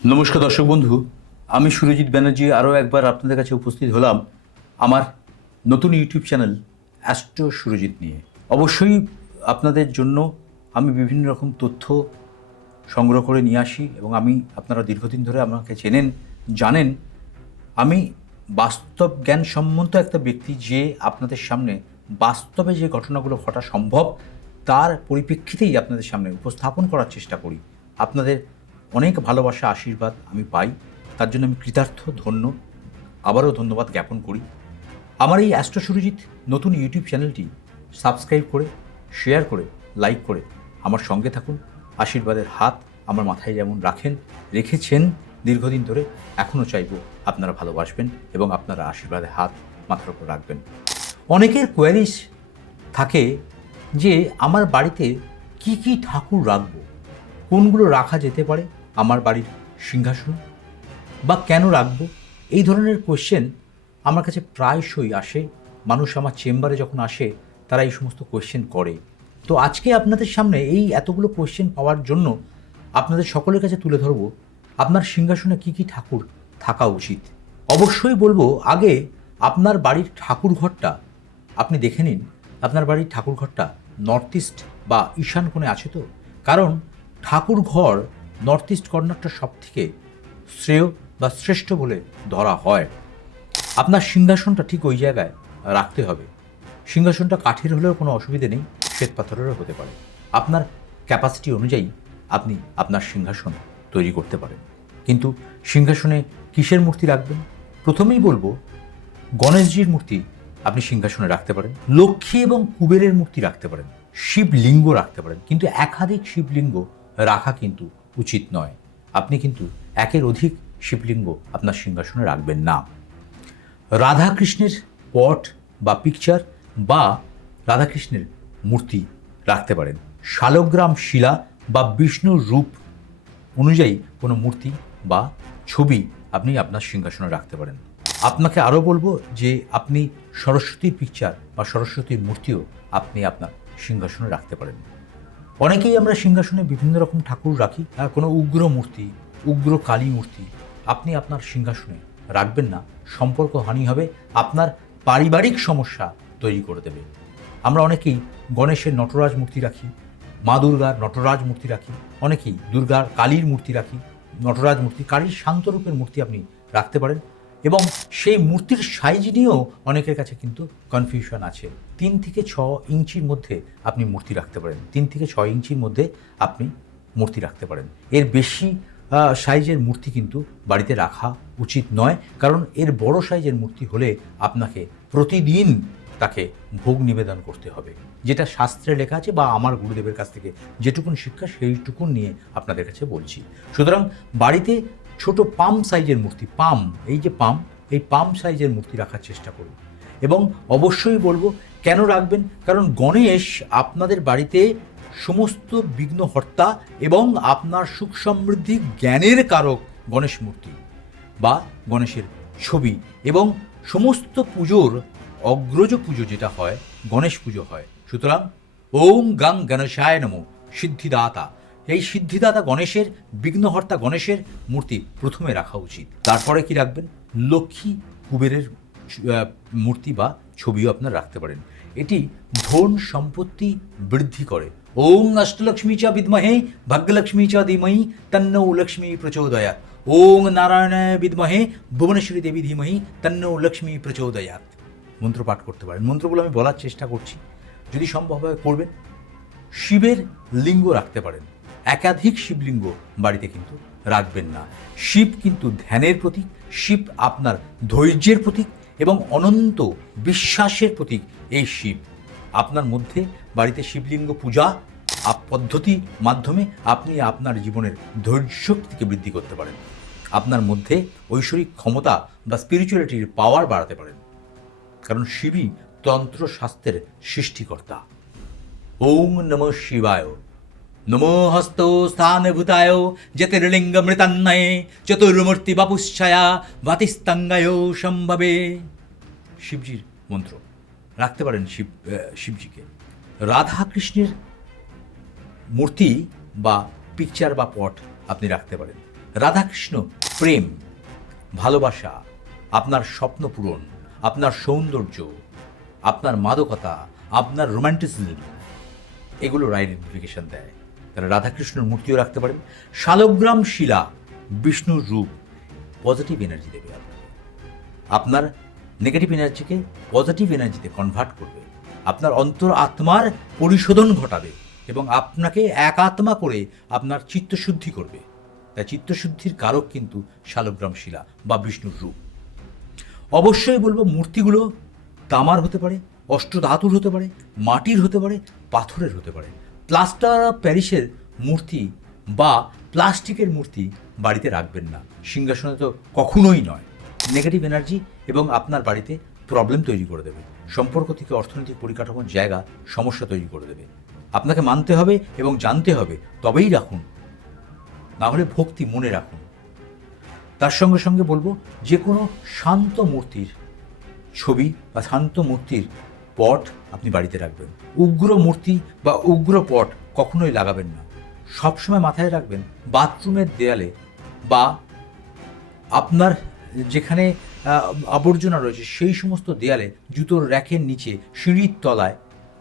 নমস্কার দর্শক বন্ধু, আমি সুরজিৎ ব্যানার্জি আরও একবার আপনাদের কাছে উপস্থিত হলাম আমার নতুন ইউটিউব চ্যানেল অ্যাস্ট্রো সুরজিৎ নিয়ে। অবশ্যই আপনাদের জন্য আমি বিভিন্ন রকম তথ্য সংগ্রহ করে নিয়ে আসি এবং আপনারা দীর্ঘদিন ধরে আমাকে চেনেন, জানেন আমি বাস্তব জ্ঞান সম্মত একটা ব্যক্তি, যে আপনাদের সামনে বাস্তবে যে ঘটনাগুলো ঘটা সম্ভব তার পরিপ্রেক্ষিতেই আপনাদের সামনে উপস্থাপন করার চেষ্টা করি। আপনাদের অনেক ভালোবাসা আশীর্বাদ আমি পাই, তার জন্য আমি কৃতার্থ, ধন্য। আবারও ধন্যবাদ জ্ঞাপন করি। আমার এই অ্যাস্ট্রো সুরজিৎ নতুন ইউটিউব চ্যানেলটি সাবস্ক্রাইব করে, শেয়ার করে, লাইক করে আমার সঙ্গে থাকুন। আশীর্বাদের হাত আমার মাথায় যেমন রেখেছেন দীর্ঘদিন ধরে, এখনও চাইব আপনারা ভালোবাসবেন এবং আপনারা আশীর্বাদের হাত মাথার উপর রাখবেন। অনেকের কোয়ারিজ থাকে যে আমার বাড়িতে কি কি ঠাকুর রাখব, কোনগুলো রাখা যেতে পারে আমার বাড়ির সিংহাসনে, বা কেন রাখবো, এই ধরনের কোয়েশ্চেন আমার কাছে প্রায়শই আসে। মানুষ আমার চেম্বারে যখন আসে তারা এই সমস্ত কোয়েশ্চেন করে। তো আজকে আপনাদের সামনে এই এতগুলো কোয়েশ্চেন পাওয়ার জন্য আপনাদের সকলের কাছে তুলে ধরবো আপনার সিংহাসনে কি কি ঠাকুর থাকা উচিত। অবশ্যই বলবো, আগে আপনার বাড়ির ঠাকুর ঘরটা আপনি দেখে নিন, আপনার বাড়ির ঠাকুর ঘরটা নর্থ ইস্ট বা ঈশান কোণে আছে তো। কারণ ঠাকুর ঘর নর্থ ইস্ট কর্নারটা সব থেকে শ্রেয় বা শ্রেষ্ঠ বলে ধরা হয়। আপনার সিংহাসনটা ঠিক ওই জায়গায় রাখতে হবে। সিংহাসনটা কাঠের হলেও কোনো অসুবিধে নেই, শ্বেত পাথরেরও হতে পারে। আপনার ক্যাপাসিটি অনুযায়ী আপনি আপনার সিংহাসন তৈরি করতে পারেন। কিন্তু সিংহাসনে কিসের মূর্তি রাখবেন? প্রথমেই বলবো, গণেশজির মূর্তি আপনি সিংহাসনে রাখতে পারেন, লক্ষ্মী এবং কুবেরের মূর্তি রাখতে পারেন, শিবলিঙ্গ রাখতে পারেন। কিন্তু একাধিক শিবলিঙ্গ রাখা কিন্তু উচিত নয়। আপনি কিন্তু একের অধিক শিবলিঙ্গ আপনার সিংহাসনে রাখবেন না। রাধাকৃষ্ণের পট বা পিকচার বা রাধাকৃষ্ণের মূর্তি রাখতে পারেন। শালগ্রাম শিলা বা বিষ্ণুর রূপ অনুযায়ী কোনো মূর্তি বা ছবি আপনি আপনার সিংহাসনে রাখতে পারেন। আপনাকে আরও বলবো যে আপনি সরস্বতীর পিকচার বা সরস্বতীর মূর্তিও আপনি আপনার সিংহাসনে রাখতে পারেন। অনেকেই আমরা সিংহাসনে বিভিন্ন রকম ঠাকুর রাখি, কোনো উগ্র মূর্তি, উগ্র কালী মূর্তি আপনি আপনার সিংহাসনে রাখবেন না। সম্পর্ক হানি হবে, আপনার পারিবারিক সমস্যা তৈরি করে দেবে। আমরা অনেকেই গণেশের নটরাজ মূর্তি রাখি, মা দুর্গার নটরাজ মূর্তি রাখি, অনেকেই দুর্গার কালীর মূর্তি রাখি, নটরাজ মূর্তি, কালীর শান্তরূপের মূর্তি আপনি রাখতে পারেন। এবং সেই মূর্তির সাইজ নিয়েও অনেকের কাছে কিন্তু কনফিউশন আছে। 3 থেকে 6 ইঞ্চির মধ্যে আপনি মূর্তি রাখতে পারেন, 3 থেকে 6 ইঞ্চির মধ্যে আপনি মূর্তি রাখতে পারেন। এর বেশি সাইজের মূর্তি কিন্তু বাড়িতে রাখা উচিত নয়, কারণ এর বড় সাইজের মূর্তি হলে আপনাকে প্রতিদিন তাকে ভোগ নিবেদন করতে হবে, যেটা শাস্ত্রে লেখা আছে বা আমার গুরুদেবের কাছ থেকে যেটুকুন শিক্ষা সেইটুকুন নিয়ে আপনাদের কাছে বলছি। সুতরাং বাড়িতে ছোট পাম সাইজের মূর্তি, এই পাম সাইজের মূর্তি রাখার চেষ্টা করুন। এবং অবশ্যই বলবো কেন রাখবেন, কারণ গণেশ আপনাদের বাড়িতে সমস্ত বিঘ্নহর্তা এবং আপনার সুখ সমৃদ্ধি জ্ঞানের কারক গণেশ মূর্তি বা গণেশের ছবি। এবং সমস্ত পুজোর অগ্রজ পুজো যেটা হয়, গণেশ পুজো হয়। সুতরাং ওং গাং গণেশায় নমঃ সিদ্ধিদাতা, এই সিদ্ধিদাতা গণেশের, বিঘ্নহর্তা গণেশের মূর্তি প্রথমে রাখা উচিত। তারপরে কি রাখবেন? লক্ষ্মী কুবেরের মূর্তি বা ছবিও আপনার রাখতে পারেন। এটি ধন সম্পত্তি বৃদ্ধি করে। ওং অষ্টলক্ষ্মী চ বিদ্মহে ভাগ্যলক্ষ্মী চ ধীমহি তন্নো লক্ষ্মী প্রচোদয়াৎ। ওং নারায়ণায় বিদ্মহে ভুবনেশ্বরী দেবী ধীমহি তন্নো লক্ষ্মী প্রচোদয়াৎ। মন্ত্র পাঠ করতে পারেন। মন্ত্রগুলো আমি বলার চেষ্টা করছি, যদি সম্ভব হয় করবেন। শিবের লিঙ্গ রাখতে পারেন, একাধিক শিবলিঙ্গ বাড়িতে কিন্তু রাখবেন না। শিব কিন্তু ধ্যানের প্রতীক, শিব আপনার ধৈর্যের প্রতীক এবং অনন্ত বিশ্বাসের প্রতীক। এই শিব আপনার মধ্যে বাড়িতে শিবলিঙ্গ পূজা পদ্ধতির মাধ্যমে আপনি আপনার জীবনের ধৈর্য শক্তিকে বৃদ্ধি করতে পারেন, আপনার মধ্যে ঐশ্বরিক ক্ষমতা বা স্পিরিচুয়ালিটির পাওয়ার বাড়াতে পারেন, কারণ শিবই তন্ত্রশাস্ত্রের সৃষ্টিকর্তা। ওং নমঃ শিবায়। নমো হস্ত স্থানভূতায় জ্যোতির্লিঙ্গ মৃতান্নয়ে চতুর্মূর্তি বাপুশ্ছায়া ভাতিস্তঙ্গায় সম্ভবে। শিবজির মন্ত্র রাখতে পারেন শিবজিকে। রাধাকৃষ্ণের মূর্তি বা পিকচার বা পট আপনি রাখতে পারেন। রাধাকৃষ্ণ প্রেম, ভালোবাসা, আপনার স্বপ্ন পূরণ, আপনার সৌন্দর্য, আপনার মাদকতা, আপনার রোম্যান্টিসিজম, এগুলোর আইডেন্টিফিকেশন দেয়। তারা রাধাকৃষ্ণের মূর্তিও রাখতে পারেন। শালগ্রাম শিলা বিষ্ণুর রূপ, পজিটিভ এনার্জি দেবে আপনাকে, আপনার নেগেটিভ এনার্জিকে পজিটিভ এনার্জিতে কনভার্ট করবে, আপনার অন্তর আত্মার পরিশোধন ঘটাবে এবং আপনাকে এক আত্মা করে আপনার চিত্তশুদ্ধি করবে। তাই চিত্তশুদ্ধির কারক কিন্তু শালগ্রাম শিলা বা বিষ্ণুর রূপ। অবশ্যই বলবো মূর্তিগুলো তামার হতে পারে, অষ্টধাতুর হতে পারে, মাটির হতে পারে, পাথরের হতে পারে। প্লাস্টার অফ প্যারিসের মূর্তি বা প্লাস্টিকের মূর্তি বাড়িতে রাখবেন না, সিংহাসনে তো কখনোই নয়। নেগেটিভ এনার্জি এবং আপনার বাড়িতে প্রবলেম তৈরি করে দেবে, সম্পর্ক থেকে অর্থনৈতিক পরিকাঠামোর জায়গা সমস্যা তৈরি করে দেবে। আপনাকে মানতে হবে এবং জানতে হবে, তবেই রাখুন, না হলে ভক্তি মনে রাখুন। তার সঙ্গে সঙ্গে বলবো যে কোনো শান্ত মূর্তির ছবি বা শান্ত মূর্তির পট আপনি বাড়িতে রাখবেন। উগ্র মূর্তি বা উগ্র পট কখনোই লাগাবেন না। সবসময় মাথায় রাখবেন বাথরুমের দেয়ালে বা আপনার যেখানে আবর্জনা রয়েছে সেই সমস্ত দেয়ালে, জুতোর র্যাকের নিচে, সিঁড়ির তলায়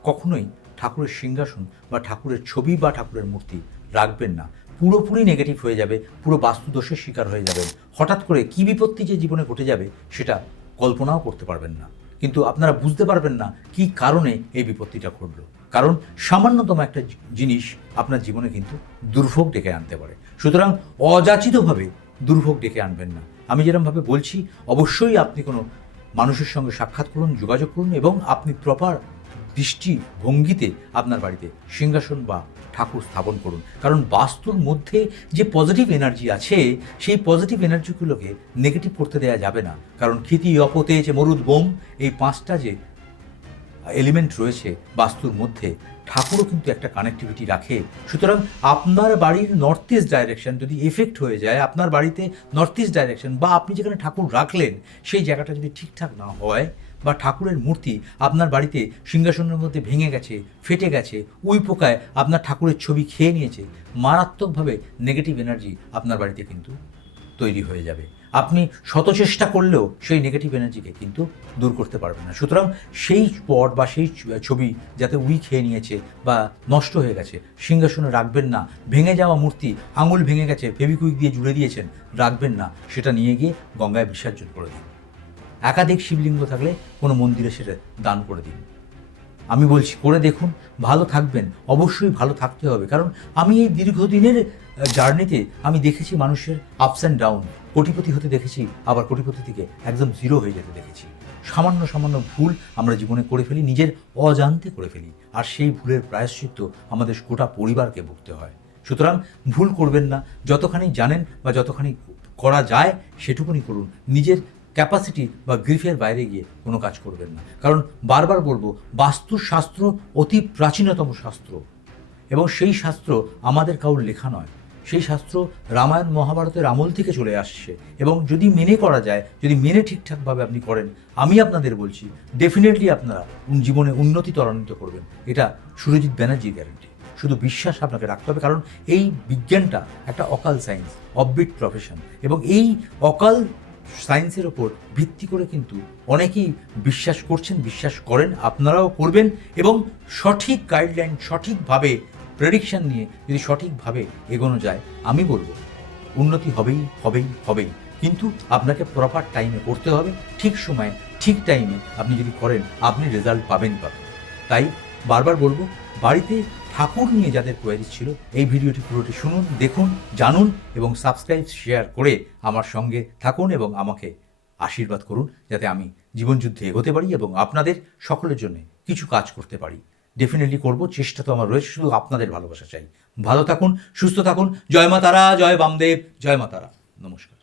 কখনোই ঠাকুরের সিংহাসন বা ঠাকুরের ছবি বা ঠাকুরের মূর্তি রাখবেন না। পুরোপুরি নেগেটিভ হয়ে যাবে, পুরো বাস্তুদোষের শিকার হয়ে যাবেন। হঠাৎ করে কী বিপত্তি যে জীবনে ঘটে যাবে সেটা কল্পনাও করতে পারবেন না, কিন্তু আপনারা বুঝতে পারবেন না কী কারণে এই বিপত্তিটা ঘটলো। কারণ সামান্যতম একটা জিনিস আপনার জীবনে কিন্তু দুর্ভোগ ডেকে আনতে পারে। সুতরাং অযাচিতভাবে দুর্ভোগ ডেকে আনবেন না। আমি যেরকমভাবে বলছি, অবশ্যই আপনি কোনো মানুষের সঙ্গে সাক্ষাৎ করুন, যোগাযোগ করুন এবং আপনি প্রপার দৃষ্টিভঙ্গিতে আপনার বাড়িতে সিংহাসন বা ঠাকুর স্থাপন করুন। কারণ বাস্তুর মধ্যে যে পজিটিভ এনার্জি আছে, সেই পজিটিভ এনার্জিগুলোকে নেগেটিভ করতে দেওয়া যাবে না। কারণ ক্ষিতি, অপতেজ, মরুদ, বোম, এই পাঁচটা যে এলিমেন্ট রয়েছে বাস্তুর মধ্যে, ঠাকুরও কিন্তু একটা কানেক্টিভিটি রাখে। সুতরাং আপনার বাড়ির নর্থ ইস্ট ডাইরেকশন যদি এফেক্ট হয়ে যায়, আপনার বাড়িতে নর্থ ইস্ট ডাইরেকশন বা আপনি যেখানে ঠাকুর রাখলেন সেই জায়গাটা যদি ঠিকঠাক না হয়, বা ঠাকুরের মূর্তি আপনার বাড়িতে সিংহাসনের মধ্যে ভেঙে গেছে, ফেটে গেছে, উই পোকায় আপনার ঠাকুরের ছবি খেয়ে নিয়েছে, মারাত্মকভাবে নেগেটিভ এনার্জি আপনার বাড়িতে কিন্তু তৈরি হয়ে যাবে। আপনি শত চেষ্টা করলেও সেই নেগেটিভ এনার্জিকে কিন্তু দূর করতে পারবেন না। সুতরাং সেই স্পট বা সেই ছবি যাতে উই খেয়ে নিয়েছে বা নষ্ট হয়ে গেছে, সিংহাসনে রাখবেন না। ভেঙে যাওয়া মূর্তি, আঙুল ভেঙে গেছে, ফেভিকুইক দিয়ে জুড়ে দিয়েছেন, রাখবেন না। সেটা নিয়ে গিয়ে গঙ্গায় বিসর্জন করে দিন। একাধিক শিবলিঙ্গ থাকলে কোনো মন্দিরে সেটা দান করে দিন। আমি বলছি করে দেখুন, ভালো থাকবেন। অবশ্যই ভালো থাকতে হবে, কারণ আমি এই দীর্ঘদিনের জার্নিতে আমি দেখেছি মানুষের আপস অ্যান্ড ডাউন। কোটিপতি হতে দেখেছি, আবার কোটিপতি থেকে একদম জিরো হয়ে যেতে দেখেছি। সামান্য সামান্য ভুল আমরা জীবনে করে ফেলি, নিজের অজান্তে করে ফেলি, আর সেই ভুলের প্রায়শ্চিত্ত আমাদের গোটা পরিবারকে ভুগতে হয়। সুতরাং ভুল করবেন না। যতখানি জানেন বা যতখানি করা যায় সেটুকুনি করুন। নিজের ক্যাপাসিটি বা গ্রিফের বাইরে গিয়ে কোনো কাজ করবেন না। কারণ বারবার বলবো, বাস্তুশাস্ত্র অতি প্রাচীনতম শাস্ত্র এবং সেই শাস্ত্র আমাদের কারোর লেখা নয়। সেই শাস্ত্র রামায়ণ মহাভারতের আমল থেকে চলে আসছে এবং যদি মেনে করা যায়, যদি মেনে ঠিকঠাকভাবে আপনি করেন, আমি আপনাদের বলছি ডেফিনেটলি আপনারা জীবনে উন্নতি ত্বরান্বিত করবেন। এটা সুরজিৎ ব্যানার্জির গ্যারান্টি। শুধু বিশ্বাস আপনাকে রাখতে হবে, কারণ এই বিজ্ঞানটা একটা অকাল সায়েন্স, অফবিট প্রফেশন, এবং এই অকাল সায়েন্সের ওপর ভিত্তি করে কিন্তু অনেকেই বিশ্বাস করছেন, বিশ্বাস করেন, আপনারাও করবেন। এবং সঠিক গাইডলাইন, সঠিকভাবে প্রেডিকশন নিয়ে যদি সঠিকভাবে এগোনো যায়, আমি বলবো উন্নতি হবেই হবেই হবেই। কিন্তু আপনাকে প্রপার টাইমে করতে হবে, ঠিক সময়ে ঠিক টাইমে আপনি যদি করেন, আপনি রেজাল্ট পাবেন। তাই বারবার বলবো, বাড়িতে ঠাকুর নিয়ে যাদের কোয়ারিজ ছিল, এই ভিডিওটি পুরোটি শুনুন, দেখুন, জানুন এবং সাবস্ক্রাইব, শেয়ার করে আমার সঙ্গে থাকুন এবং আমাকে আশীর্বাদ করুন, যাতে আমি জীবনযুদ্ধে এগোতে পারি এবং আপনাদের সকলের জন্য কিছু কাজ করতে পারি। ডেফিনেটলি করব, চেষ্টা তো আমার রয়েছে, শুধু আপনাদের ভালোবাসা চাই। ভালো থাকুন, সুস্থ থাকুন। জয় মা তারা, জয় বামদেব, জয় মা তারা। নমস্কার।